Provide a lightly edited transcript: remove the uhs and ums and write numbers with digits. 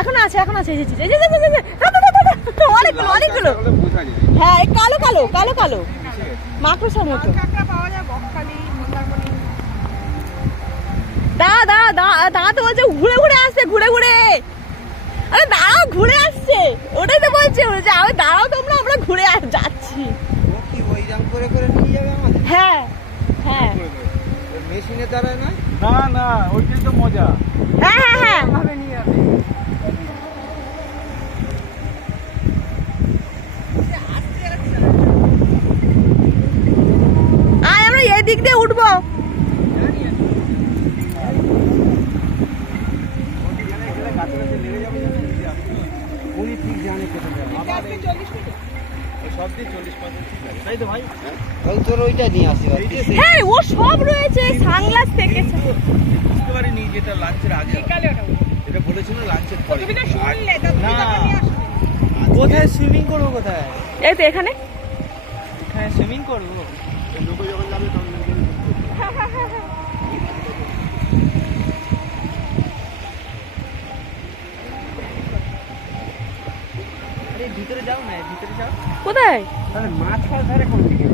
এখন আছে অনেকগুলো। হ্যাঁ, এই কালো মাকড়সার মতো। দাঁড়া তো বলছে ঘুরে আসছে ঘুরে। আরে দাঁড়াও, ঘুরে আসছে, ওটাই তো বলছে যে আমি দাঁড়াও তোমরা, আমরা ঘুরে যাচ্ছি। হ্যাঁ মেশিনে দাঁড়ায় না, না ওইটাই তো মজা। হ্যাঁ আয় আমরা এই দিক দিয়ে উঠবো। উনি ঠিক জানে কেটে যাবে। সব দিয়ে 40-45 লাগে, তাই তো ভাই? ওই তোর ওইটা নিয়ে আসি। হ্যাঁ, ও সব রয়েছে, সানগ্লাস থেকে। বুঝতে পারিনি যেটা লাঞ্চের আগে, এটা বলেছিল লাঞ্চের পরে। না, কোথায় সুইমিং করবো? কোথায়? এই তো এখানে। এখানে সুইমিং করবো? লোক যখন যাবে তখন ভিতরে যাও না, ভিতরে যাও। কোথায়? তাহলে মাছ ধারে কোন দিকে?